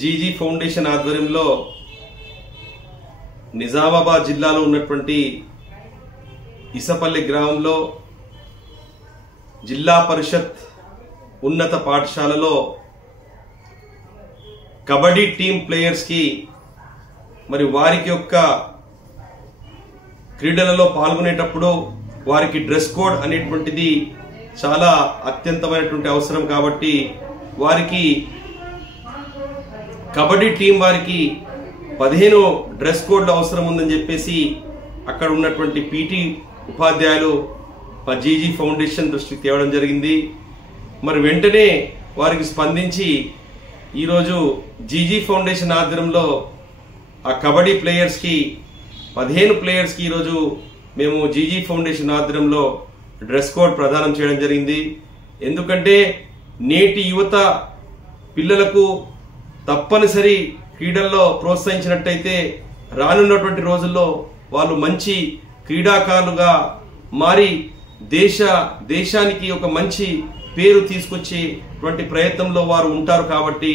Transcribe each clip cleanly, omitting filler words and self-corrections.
GG foundation ఆధ్వర్యంలో నిజామాబాద్ జిల్లాలో ఉన్నటువంటి ఇసపల్లి గ్రామంలో జిల్లా పరిషత్ ఉన్నత పాఠశాలలో కబడ్డీ టీమ్ ప్లేయర్స్ కి మరి వారికి యొక్క క్రీడలలో పాల్గొనేటప్పుడు వారికి డ్రెస్ కోడ్ అనేటువంటిది చాలా అత్యంతమైనటువంటి అవసరం కాబట్టి వారికి కబడ్డీ టీం వారికి 15 డ్రెస్ కోడ్లు అవసరం ఉందని చెప్పేసి అక్కడ ఉన్నటువంటి పీటీ ఉపాధ్యాయులు జీజీ ఫౌండేషన్ దృష్టికి తేవడం జరిగింది. మరి వెంటనే వారికి స్పందించి ఈరోజు జీజీ ఫౌండేషన్ ఆధ్వర్యంలో ఆ కబడ్డీ ప్లేయర్స్కి 15 ప్లేయర్స్కి ఈరోజు మేము జీజీ ఫౌండేషన్ ఆధ్వర్యంలో డ్రెస్ కోడ్ ప్రదానం చేయడం జరిగింది. ఎందుకంటే నేటి యువత పిల్లలకు తప్పనిసరి క్రీడల్లో ప్రోత్సహించినట్టయితే రానున్నటువంటి రోజుల్లో వాళ్ళు మంచి క్రీడాకారులుగా మారి దేశానికి ఒక మంచి పేరు తీసుకొచ్చేటువంటి ప్రయత్నంలో వారు ఉంటారు. కాబట్టి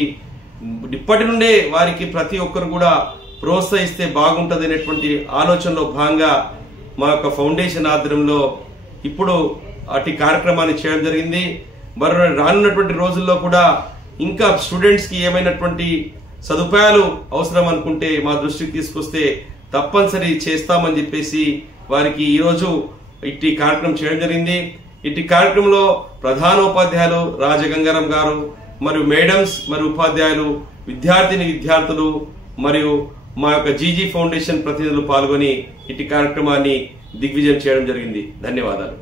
ఇప్పటి నుండే వారికి ప్రతి ఒక్కరు కూడా ప్రోత్సహిస్తే బాగుంటుంది అనేటువంటి ఆలోచనలో భాగంగా మా యొక్క ఫౌండేషన్ ఆధ్వర్యంలో ఇప్పుడు అటు కార్యక్రమాన్ని చేయడం జరిగింది. మరి రానున్నటువంటి రోజుల్లో కూడా ఇంకా స్టూడెంట్స్ కి ఏమైనటువంటి సదుపాయాలు అవసరం అనుకుంటే మా దృష్టికి తీసుకొస్తే తప్పనిసరి చేస్తామని చెప్పేసి వారికి ఈరోజు ఇట్టి కార్యక్రమం చేయడం జరిగింది. ఇట్టి కార్యక్రమంలో ప్రధానోపాధ్యాయులు రాజగంగారం గారు మరియు మేడమ్స్ మరియు ఉపాధ్యాయులు విద్యార్థులు మరియు మా యొక్క జీజీ ఫౌండేషన్ ప్రతినిధులు పాల్గొని ఇట్టి కార్యక్రమాన్ని దిగ్విజయం చేయడం జరిగింది. ధన్యవాదాలు.